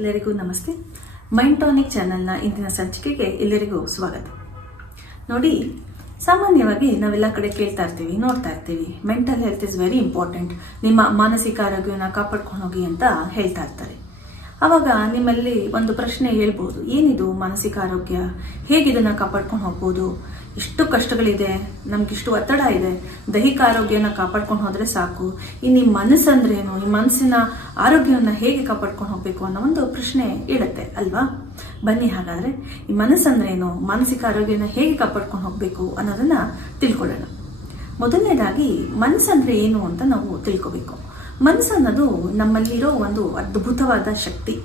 ಎಲ್ಲರಿಗೂ ನಮಸ್ತೆ. Mind tonic ಚಾನೆಲ್ನ ಇಂದಿನ ಸಂಚಿಕೆಗೆ ಎಲ್ಲರಿಗೂ ಸ್ವಾಗತ. ನೋಡಿ, ಸಾಮಾನ್ಯವಾಗಿ ನಾವೆಲ್ಲ ಕಡೆ ಕೇಳ್ತಾ ಇರ್ತೀವಿ, ನೋಡ್ತಾ ಇರ್ತೀವಿ. Mental health is very important ನಿಮ್ಮ ಮಾನಸಿಕ ಆರೋಗ್ಯನ ಕಾಪಾಡ್ಕೊಂಡು ಹೋಗಿ ಅಂತ ಹೇಳ್ತಾ ಇರ್ತಾರೆ. ಆವಾಗ ನಿಮ್ಮಲ್ಲಿ ಒಂದು ಪ್ರಶ್ನೆ ಹೇಳ್ಬೋದು. ಏನಿದು ಮಾನಸಿಕ ಆರೋಗ್ಯ? ಹೇಗಿದನ್ನು ಕಾಪಾಡ್ಕೊಂಡು ಹೋಗ್ಬೋದು? ಇಷ್ಟು ಕಷ್ಟಗಳಿದೆ, ನಮ್ಗಿಷ್ಟು ಒತ್ತಡ ಇದೆ, ದೈಹಿಕ ಆರೋಗ್ಯನ ಕಾಪಾಡ್ಕೊಂಡು ಹೋದ್ರೆ ಸಾಕು. ಈ ನಿಮ್ಮ ಮನಸ್ಸಂದ್ರೇನು? ಈ ಮನಸ್ಸಿನ ಆರೋಗ್ಯವನ್ನು ಹೇಗೆ ಕಾಪಾಡ್ಕೊಂಡು ಹೋಗ್ಬೇಕು ಅನ್ನೋ ಒಂದು ಪ್ರಶ್ನೆ ಇಡುತ್ತೆ, ಅಲ್ವಾ? ಬನ್ನಿ ಹಾಗಾದ್ರೆ, ಈ ಮನಸ್ಸಂದ್ರೇನು? ಮಾನಸಿಕ ಆರೋಗ್ಯನ ಹೇಗೆ ಕಾಪಾಡ್ಕೊಂಡು ಹೋಗ್ಬೇಕು ಅನ್ನೋದನ್ನ ತಿಳ್ಕೊಳ್ಳೋಣ. ಮೊದಲನೇದಾಗಿ, ಮನಸ್ಸಂದ್ರೆ ಏನು ಅಂತ ನಾವು ತಿಳ್ಕೊಬೇಕು. ಮನಸ್ಸು ಅನ್ನೋದು ನಮ್ಮಲ್ಲಿರೋ ಒಂದು ಅದ್ಭುತವಾದ ಶಕ್ತಿ.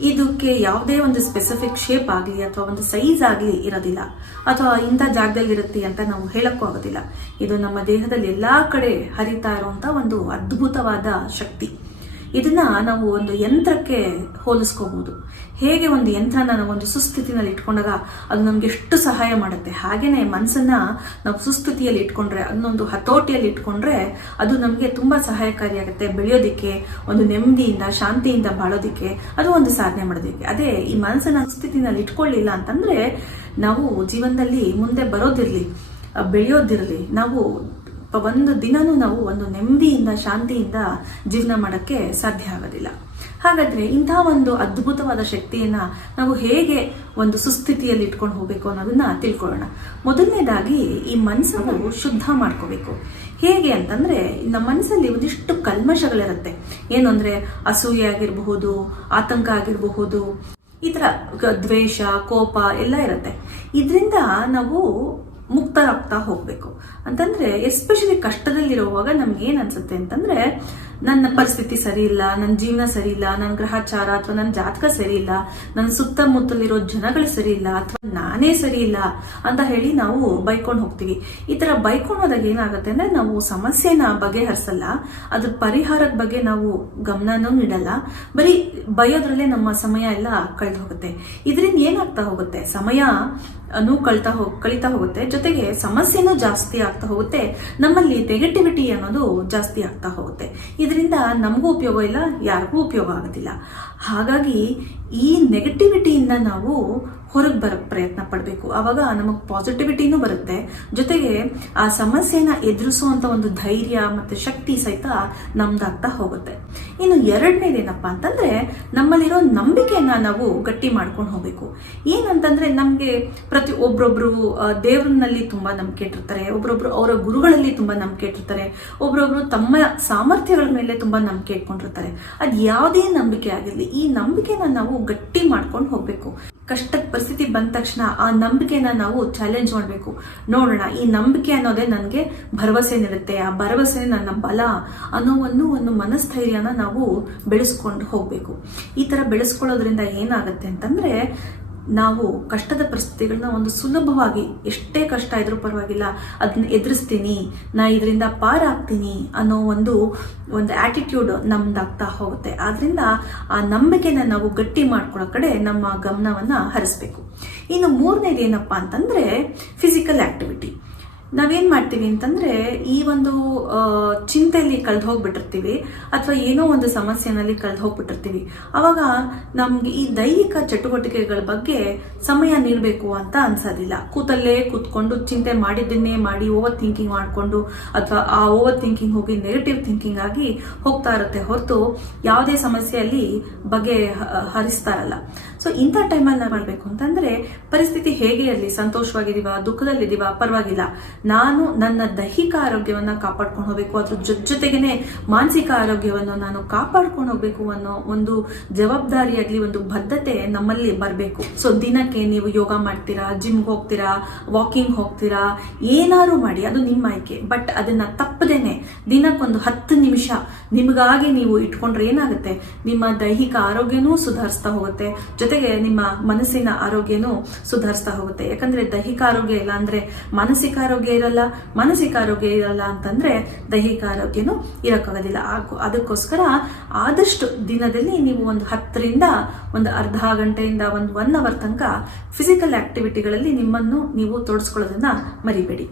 ಇದಕ್ಕೆ ಯಾವುದೇ ಒಂದು ಸ್ಪೆಸಿಫಿಕ್ ಶೇಪ್ ಆಗಲಿ ಅಥವಾ ಒಂದು ಸೈಜ್ ಆಗಲಿ ಇರೋದಿಲ್ಲ. ಅಥವಾ ಇಂಥ ಜಾಗದಲ್ಲಿ ಇರುತ್ತೆ ಅಂತ ನಾವು ಹೇಳಕ್ಕೂ ಆಗೋದಿಲ್ಲ. ಇದು ನಮ್ಮ ದೇಹದಲ್ಲಿ ಎಲ್ಲಾ ಕಡೆ ಹರಿತಾ ಇರುವಂತ ಒಂದು ಅದ್ಭುತವಾದ ಶಕ್ತಿ. ಇದನ್ನ ನಾವು ಒಂದು ಯಂತ್ರಕ್ಕೆ ಹೋಲಿಸ್ಕೋಬಹುದು ಹೇಗೆ ಒಂದು ಯಂತ್ರನ ನಾವು ಒಂದು ಸುಸ್ಥಿತಿನಲ್ಲಿ ಇಟ್ಕೊಂಡಾಗ ಅದು ನಮ್ಗೆ ಎಷ್ಟು ಸಹಾಯ ಮಾಡುತ್ತೆ? ಹಾಗೇನೆ ಮನಸ್ಸನ್ನ ನಾವು ಸುಸ್ಥಿತಿಯಲ್ಲಿ ಇಟ್ಕೊಂಡ್ರೆ, ಅದನ್ನೊಂದು ಹತೋಟಿಯಲ್ಲಿ ಇಟ್ಕೊಂಡ್ರೆ ಅದು ನಮಗೆ ತುಂಬಾ ಸಹಾಯಕಾರಿಯಾಗುತ್ತೆ. ಬೆಳೆಯೋದಿಕ್ಕೆ, ಒಂದು ನೆಮ್ಮದಿಯಿಂದ, ಶಾಂತಿಯಿಂದ ಬಾಳೋದಿಕ್ಕೆ ಅದು ಒಂದು ಸಾಧನೆ ಮಾಡೋದಿಕ್ಕೆ. ಅದೇ ಈ ಮನಸ್ಸನ್ನ ಸುಸ್ಥಿತಿನಲ್ಲಿ ಇಟ್ಕೊಳ್ಳಿಲ್ಲ ಅಂತಂದ್ರೆ ನಾವು ಜೀವನದಲ್ಲಿ ಮುಂದೆ ಬರೋದಿರಲಿ, ಬೆಳೆಯೋದಿರಲಿ, ನಾವು ಒಂದು ದಿನನೂ ನಾವು ಒಂದು ನೆಮ್ಮದಿಯಿಂದ, ಶಾಂತಿಯಿಂದ ಜೀವನ ಮಾಡೋಕ್ಕೆ ಸಾಧ್ಯ ಆಗೋದಿಲ್ಲ. ಹಾಗಾದ್ರೆ ಇಂತಹ ಒಂದು ಅದ್ಭುತವಾದ ಶಕ್ತಿಯನ್ನ ನಾವು ಹೇಗೆ ಒಂದು ಸುಸ್ಥಿತಿಯಲ್ಲಿ ಇಟ್ಕೊಂಡು ಹೋಗ್ಬೇಕು ಅನ್ನೋದನ್ನ ತಿಳ್ಕೊಳ್ಳೋಣ. ಮೊದಲನೇದಾಗಿ ಈ ಮನಸ್ಸನ್ನು ಶುದ್ಧ ಮಾಡ್ಕೋಬೇಕು. ಹೇಗೆ ಅಂತಂದ್ರೆ ನಮ್ಮ ಮನಸ್ಸಲ್ಲಿ ಒಂದಿಷ್ಟು ಕಲ್ಮಶಗಳಿರುತ್ತೆ. ಏನು ಅಂದ್ರೆ, ಅಸೂಯೆ ಆಗಿರಬಹುದು, ಆತಂಕ ಆಗಿರಬಹುದು, ಈ ತರ ದ್ವೇಷ, ಕೋಪ ಎಲ್ಲ ಇರುತ್ತೆ. ಇದರಿಂದ ನಾವು ಮುಕ್ತರಾಗ್ತಾ ಹೋಗ್ಬೇಕು. ಅಂತಂದ್ರೆ ಎಸ್ಪೆಷಲಿ ಕಷ್ಟದಲ್ಲಿರುವಾಗ ನಮ್ಗೆ ಏನ್ ಅನ್ಸುತ್ತೆ ಅಂತಂದ್ರೆ, ನನ್ನ ಪರಿಸ್ಥಿತಿ ಸರಿ ಇಲ್ಲ ನನ್ನ ಜೀವನ ಸರಿ ಇಲ್ಲ ನನ್ನ ಗ್ರಹಚಾರ ಅಥವಾ ನನ್ನ ಜಾತಕ ಸರಿ ಇಲ್ಲ ನನ್ನ ಸುತ್ತಮುತ್ತಲಿರೋ ಜನಗಳು ಸರಿ ಇಲ್ಲ ಅಥವಾ ನಾನೇ ಸರಿ ಇಲ್ಲ ಅಂತ ಹೇಳಿ ನಾವು ಬೈಕೊಂಡು ಹೋಗ್ತೀವಿ. ಈ ತರ ಬೈಕೊಂಡೋದಾಗ ಏನಾಗುತ್ತೆ ಅಂದ್ರೆ, ನಾವು ಸಮಸ್ಯೆನ ಬಗೆಹರಿಸಲ್ಲ. ಅದ್ರ ಪರಿಹಾರದ ಬಗ್ಗೆ ನಾವು ಗಮನನೂ ನೀಡಲ್ಲ. ಬರೀ ಬೈಯೋದ್ರಲ್ಲೇ ನಮ್ಮ ಸಮಯ ಎಲ್ಲ ಕಳೆದು ಹೋಗುತ್ತೆ. ಇದರಿಂದ ಏನಾಗ್ತಾ ಹೋಗುತ್ತೆ? ಸಮಯ ಕಳ್ತಾ ಹೋಗ್, ಕಳೀತಾ ಹೋಗುತ್ತೆ. ಜೊತೆಗೆ ಸಮಸ್ಯೆನೂ ಜಾಸ್ತಿ ಆಗ್ತಾ ಹೋಗುತ್ತೆ. ನಮ್ಮಲ್ಲಿ ನೆಗೆಟಿವಿಟಿ ಅನ್ನೋದು ಜಾಸ್ತಿ ಆಗ್ತಾ ಹೋಗುತ್ತೆ. ಇದರಿಂದ ನಮಗೂ ಉಪಯೋಗ ಇಲ್ಲ, ಯಾರಿಗೂ ಉಪಯೋಗ ಆಗೋದಿಲ್ಲ. ಹಾಗಾಗಿ ಈ ನೆಗೆಟಿವಿಟಿಯಿಂದ ನಾವು ಹೊರಗೆ ಬರಕ್ ಪ್ರಯತ್ನ ಪಡಬೇಕು. ಅವಾಗ ನಮಗೆ ಪಾಸಿಟಿವಿಟಿನೂ ಬರುತ್ತೆ. ಜೊತೆಗೆ ಆ ಸಮಸ್ಯೆನ ಎದುರಿಸುವಂತ ಒಂದು ಧೈರ್ಯ ಮತ್ತೆ ಶಕ್ತಿ ಸಹಿತ ನಮ್ದಾಗ್ತಾ ಹೋಗುತ್ತೆ. ಇನ್ನು ಎರಡನೇದೇನಪ್ಪ ಅಂತಂದ್ರೆ, ನಮ್ಮಲ್ಲಿರೋ ನಂಬಿಕೆಯನ್ನ ನಾವು ಗಟ್ಟಿ ಮಾಡ್ಕೊಂಡು ಹೋಗ್ಬೇಕು. ಏನಂತಂದ್ರೆ, ನಮ್ಗೆ ಪ್ರತಿ ಒಬ್ರೊಬ್ರು ದೇವ್ರನ್ನಲ್ಲಿ ತುಂಬಾ ನಂಬಿಕೆ ಇಟ್ಟಿರ್ತಾರೆ. ಒಬ್ರೊಬ್ರು ಅವರ ಗುರುಗಳಲ್ಲಿ ತುಂಬಾ ನಂಬಿಕೆ ಇಟ್ಟಿರ್ತಾರೆ. ಒಬ್ರೊಬ್ರು ತಮ್ಮ ಸಾಮರ್ಥ್ಯಗಳ ಮೇಲೆ ತುಂಬಾ ನಂಬಿಕೆ ಇಟ್ಕೊಂಡಿರ್ತಾರೆ. ಅದ್ ಯಾವುದೇ ನಂಬಿಕೆ ಆಗಿರ್ಲಿ, ಈ ನಂಬಿಕೆನ ನಾವು ಗಟ್ಟಿ ಮಾಡ್ಕೊಂಡು ಹೋಗ್ಬೇಕು. ಕಷ್ಟದ ಪರಿಸ್ಥಿತಿ ಬಂದ ತಕ್ಷಣ ಆ ನಂಬಿಕೆನ ನಾವು ಚಾಲೆಂಜ್ ಮಾಡಬೇಕು. ನೋಡೋಣ, ಈ ನಂಬಿಕೆ ಅನ್ನೋದೇ ನನಗೆ ಭರವಸೆ ನೀಡುತ್ತೆ. ಆ ಭರವಸೆ ನನ್ನ ಬಲ ಅನ್ನೋ ಒಂದು ಒಂದು ಮನಸ್ಥೈರ್ಯನ ನಾವು ಬೆಳೆಸ್ಕೊಂಡು ಹೋಗ್ಬೇಕು. ಈ ತರ ಬೆಳೆಸ್ಕೊಳ್ಳೋದ್ರಿಂದ ಏನಾಗುತ್ತೆ ಅಂತಂದ್ರೆ ನಾವು ಕಷ್ಟದ ಪರಿಸ್ಥಿತಿಗಳನ್ನ ಒಂದು ಸುಲಭವಾಗಿ ಎಷ್ಟೇ ಕಷ್ಟ ಇದ್ರೂ ಪರವಾಗಿಲ್ಲ. ಅದನ್ನ ಎದುರಿಸ್ತೀನಿ, ನಾ ಇದರಿಂದ ಪಾರಾಗ್ತೀನಿ ಅನ್ನೋ ಒಂದು ಒಂದು ಆಟಿಟ್ಯೂಡ್ ನಮ್ದಾಗ್ತಾ ಹೋಗುತ್ತೆ. ಆದ್ರಿಂದ ಆ ನಂಬಿಕೆನ ನಾವು ಗಟ್ಟಿ ಮಾಡ್ಕೊಳ್ಳೋ ಕಡೆ ನಮ್ಮ ಗಮನವನ್ನ ಹರಿಸ್ಬೇಕು. ಇನ್ನು ಮೂರನೇದು ಅಂತಂದ್ರೆ ಫಿಸಿಕಲ್ ಆಕ್ಟಿವಿಟಿ ನಾವೇನ್ ಮಾಡ್ತೀವಿ ಅಂತಂದ್ರೆ ಈ ಒಂದು ಚಿಂತೆಯಲ್ಲಿ ಕಳೆದು ಹೋಗ್ಬಿಟ್ಟಿರ್ತೀವಿ ಅಥವಾ ಏನೋ ಒಂದು ಸಮಸ್ಯೆನಲ್ಲಿ ಕಳೆದು ಹೋಗ್ಬಿಟ್ಟಿರ್ತೀವಿ. ಅವಾಗ ನಮ್ಗೆ ಈ ದೈಹಿಕ ಚಟುವಟಿಕೆಗಳ ಬಗ್ಗೆ ಸಮಯ ನೀಡಬೇಕು ಅಂತ ಅನ್ಸೋದಿಲ್ಲ. ಕೂತಲ್ಲೇ ಕೂತ್ಕೊಂಡು ಚಿಂತೆ ಮಾಡಿದ್ದನ್ನೇ ಮಾಡಿ ಓವರ್ ಥಿಂಕಿಂಗ್ ಮಾಡಿಕೊಂಡು ಅಥವಾ ಆ ಓವರ್ ಥಿಂಕಿಂಗ್ ಹೋಗಿ ನೆಗೆಟಿವ್ ಥಿಂಕಿಂಗ್ ಆಗಿ ಹೋಗ್ತಾ ಇರುತ್ತೆ ಹೊರತು ಯಾವುದೇ ಸಮಸ್ಯೆಯಲ್ಲಿ ಬಗೆ ಹರಿಸ್ತಾರಲ್ಲ ಸೊ ಇಂಥ ಟೈಮಲ್ಲಿ ನಾವು ಮಾಡಬೇಕು ಅಂತಂದ್ರೆ ಪರಿಸ್ಥಿತಿ ಹೇಗೆ ಇರಲಿ? ಸಂತೋಷವಾಗಿದೀವ ದುಃಖದಲ್ಲಿದ್ದೀವ? ಪರವಾಗಿಲ್ಲ. ನಾನು ನನ್ನ ದೈಹಿಕ ಆರೋಗ್ಯವನ್ನ ಕಾಪಾಡ್ಕೊಂಡು ಹೋಗ್ಬೇಕು, ಅದ್ರ ಜೊತೆ ಜೊತೆಗೇನೆ ಮಾನಸಿಕ ಆರೋಗ್ಯವನ್ನು ನಾನು ಕಾಪಾಡ್ಕೊಂಡು ಹೋಗ್ಬೇಕು ಅನ್ನೋ ಒಂದು ಜವಾಬ್ದಾರಿಯಾಗಲಿ, ಒಂದು ಬದ್ಧತೆ ನಮ್ಮಲ್ಲಿ ಬರಬೇಕು. ಸೊ ದಿನಕ್ಕೆ ನೀವು ಯೋಗ ಮಾಡ್ತೀರಾ ಜಿಮ್ಗೆ ಹೋಗ್ತೀರಾ ವಾಕಿಂಗ್ ಹೋಗ್ತೀರಾ, ಏನಾದ್ರು ಮಾಡಿ, ಅದು ನಿಮ್ಮ ಆಯ್ಕೆ. ಬಟ್ ಅದನ್ನ ತಪ್ಪದೇನೆ ದಿನಕ್ಕೊಂದು ಹತ್ತು ನಿಮಿಷ ನಿಮಗಾಗಿ ನೀವು ಇಟ್ಕೊಂಡ್ರೆ ಏನಾಗುತ್ತೆ? ನಿಮ್ಮ ದೈಹಿಕ ಆರೋಗ್ಯನೂ ಸುಧಾರಿಸ್ತಾ ಹೋಗುತ್ತೆ, ಜೊತೆಗೆ ನಿಮ್ಮ ಮನಸ್ಸಿನ ಆರೋಗ್ಯನೂ ಸುಧಾರಿಸ್ತಾ ಹೋಗುತ್ತೆ. ಯಾಕಂದ್ರೆ ದೈಹಿಕ ಆರೋಗ್ಯ ಇಲ್ಲ ಅಂದ್ರೆ ಮಾನಸಿಕ ಆರೋಗ್ಯ ಇರಲ್ಲ, ಮಾನಸಿಕ ಆರೋಗ್ಯ ಇರಲ್ಲ ಅಂತಂದ್ರೆ ದೈಹಿಕ ಆರೋಗ್ಯನೂ ಇರಕ್ಕಾಗೋದಿಲ್ಲ. ಅದಕ್ಕೋಸ್ಕರ ಆದಷ್ಟು ದಿನದಲ್ಲಿ ನೀವು ಒಂದು ಹತ್ತರಿಂದ ಒಂದು ಅರ್ಧ ಗಂಟೆಯಿಂದ ಒಂದು ಒನ್ ಅವರ್ ತನಕ ಫಿಸಿಕಲ್ ಆಕ್ಟಿವಿಟಿಗಳಲ್ಲಿ ನಿಮ್ಮನ್ನು ನೀವು ತೊಡಸ್ಕೊಳ್ಳೋದನ್ನ ಮರಿಬೇಡಿ.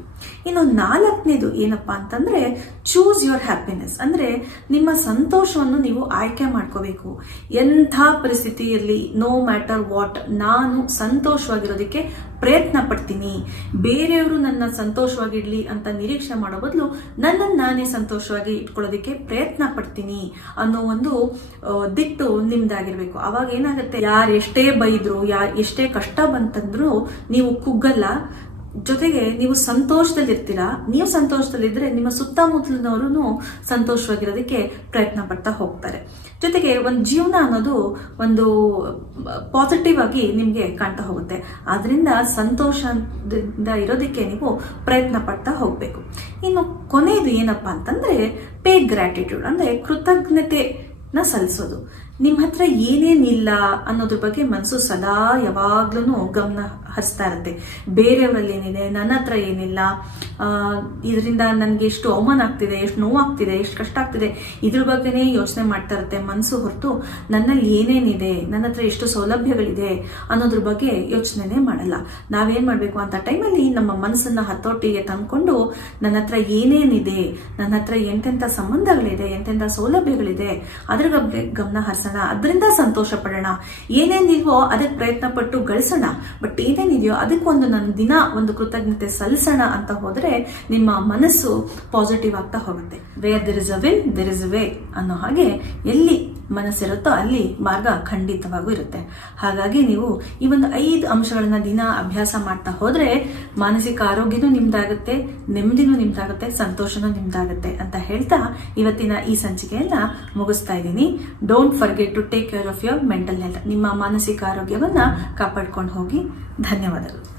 ಇನ್ನು ನಾಲ್ಕನೇದು ಏನಪ್ಪಾ ಅಂತಂದ್ರೆ ಚೂಸ್ ಯುವರ್ ಹ್ಯಾಪಿನೆಸ್ ಅಂದ್ರೆ, ನಿಮ್ಮ ಸಂತೋಷವನ್ನು ನೀವು ಆಯ್ಕೆ ಮಾಡ್ಕೋಬೇಕು. ಎಂಥ ಪರಿಸ್ಥಿತಿಯಲ್ಲಿ ನೋ ಮ್ಯಾಟರ್ ವಾಟ್ ನಾನು ಸಂತೋಷವಾಗಿರೋದಕ್ಕೆ ಪ್ರಯತ್ನ ಪಡ್ತೀನಿ. ಬೇರೆಯವರು ನನ್ನ ಸಂತೋಷವಾಗಿಡ್ಲಿ ಅಂತ ನಿರೀಕ್ಷೆ ಮಾಡೋ ಬದಲು ನನ್ನನ್ನು ನಾನೇ ಸಂತೋಷವಾಗಿ ಇಟ್ಕೊಳ್ಳೋದಕ್ಕೆ ಪ್ರಯತ್ನ ಪಡ್ತೀನಿ ಅನ್ನೋ ಒಂದು ದಿಟ್ಟು ನಿಮ್ದಾಗಿರ್ಬೇಕು. ಅವಾಗ ಏನಾಗುತ್ತೆ? ಯಾರು ಎಷ್ಟೇ ಬೈದ್ರು ಯಾ ಎಷ್ಟೇ ಕಷ್ಟ ಬಂತಂದ್ರು ನೀವು ಕುಗ್ಗಲ್ಲ. ಜೊತೆಗೆ ನೀವು ಸಂತೋಷದಲ್ಲಿರ್ತೀರಾ? ನೀವು ಸಂತೋಷದಲ್ಲಿದ್ದರೆ ನಿಮ್ಮ ಸುತ್ತಮುತ್ತಲಿನವರು ಸಂತೋಷವಾಗಿರೋದಕ್ಕೆ ಪ್ರಯತ್ನ ಪಡ್ತಾ ಹೋಗ್ತಾರೆ. ಜೊತೆಗೆ ಒಂದು ಜೀವನ ಅನ್ನೋದು ಒಂದು ಪಾಸಿಟಿವ್ ಆಗಿ ನಿಮಗೆ ಕಾಣ್ತಾ ಹೋಗುತ್ತೆ. ಆದ್ರಿಂದ ಸಂತೋಷದಿಂದ ಇರೋದಕ್ಕೆ ನೀವು ಪ್ರಯತ್ನ ಪಡ್ತಾ ಹೋಗಬೇಕು. ಇನ್ನು ಕೊನೆಯದು ಏನಪ್ಪಾ ಅಂತಂದ್ರೆ ಪೇ ಗ್ರ್ಯಾಟಿಟ್ಯೂಡ್ ಅಂದ್ರೆ ಕೃತಜ್ಞತೆನ ಸಲ್ಲಿಸೋದು. ನಿಮ್ಮ ಹತ್ರ ಏನೇನಿಲ್ಲ ಅನ್ನೋದ್ರ ಬಗ್ಗೆ ಮನಸ್ಸು ಸದಾ ಯಾವಾಗ್ಲೂ ಗಮನ ಹರಿಸ್ತಾ ಇರುತ್ತೆ. ಬೇರೆಯವರಲ್ಲಿ ಏನಿದೆ, ನನ್ನ ಹತ್ರ ಏನಿಲ್ಲ ಇದರಿಂದ ನನಗೆ ಎಷ್ಟು ಅವಮಾನ ಆಗ್ತಿದೆ, ಎಷ್ಟು ನೋವಾಗ್ತಿದೆ, ಎಷ್ಟು ಕಷ್ಟ ಆಗ್ತಿದೆ, ಇದ್ರ ಬಗ್ಗೆನೇ ಯೋಚನೆ ಮಾಡ್ತಾ ಇರುತ್ತೆ. ಮನಸ್ಸು ಹೊರತು ನನ್ನಲ್ಲಿ ಏನೇನಿದೆ, ನನ್ನ ಹತ್ರ ಎಷ್ಟು ಸೌಲಭ್ಯಗಳಿದೆ ಅನ್ನೋದ್ರ ಬಗ್ಗೆ ಯೋಚನೆನೇ ಮಾಡಲ್ಲ. ನಾವೇನ್ ಮಾಡಬೇಕು ಅಂತ ಟೈಮಲ್ಲಿ ನಮ್ಮ ಮನಸ್ಸನ್ನು ಹತೋಟಿಗೆ ತಂದ್ಕೊಂಡು ನನ್ನ ಹತ್ರ ಏನೇನಿದೆ, ನನ್ನ ಹತ್ರ ಎಂತೆಂಥ ಸಂಬಂಧಗಳಿದೆ, ಎಂತೆಂಥ ಸೌಲಭ್ಯಗಳಿದೆ, ಅದ್ರ ಬಗ್ಗೆ ಗಮನ ಅದರಿಂದ ಸಂತೋಷ ಪಡೋಣ. ಏನೇನಿಲ್ವೋ ಅದಕ್ಕೆ ಪ್ರಯತ್ನ ಪಟ್ಟು ಗಳಿಸೋಣ. ಬಟ್ ಏನೇನಿದೆಯೋ ಅದಕ್ಕೊಂದು ನನ್ನ ದಿನ, ಒಂದು ಕೃತಜ್ಞತೆ ಸಲ್ಲಿಸೋಣ ಅಂತ ಹೋದ್ರೆ ನಿಮ್ಮ ಮನಸ್ಸು ಪಾಸಿಟಿವ್ ಆಗ್ತಾ ಹೋಗುತ್ತೆ. Where there is a will there is a way ಅನ್ನೋ ಹಾಗೆ ಎಲ್ಲಿ ಮನಸ್ಸಿರುತ್ತೋ ಅಲ್ಲಿ ಮಾರ್ಗ ಖಂಡಿತವಾಗೂ ಇರುತ್ತೆ. ಹಾಗಾಗಿ ನೀವು ಈ ಒಂದು ಐದು ಅಂಶಗಳನ್ನ ದಿನ ಅಭ್ಯಾಸ ಮಾಡ್ತಾ ಹೋದ್ರೆ ಮಾನಸಿಕ ಆರೋಗ್ಯನೂ ನಿಮ್ದಾಗುತ್ತೆ, ನೆಮ್ಮದಿನೂ ನಿಮ್ದಾಗುತ್ತೆ, ಸಂತೋಷನೂ ನಿಮ್ದಾಗುತ್ತೆ ಅಂತ ಹೇಳ್ತಾ ಇವತ್ತಿನ ಈ ಸಂಚಿಕೆಯನ್ನ ಮುಗಿಸ್ತಾ ಇದ್ದೀನಿ. Don't forget to take care of your mental health ನಿಮ್ಮ ಮಾನಸಿಕ ಆರೋಗ್ಯವನ್ನ ಕಾಪಾಡ್ಕೊಂಡು ಹೋಗಿ. ಧನ್ಯವಾದಗಳು.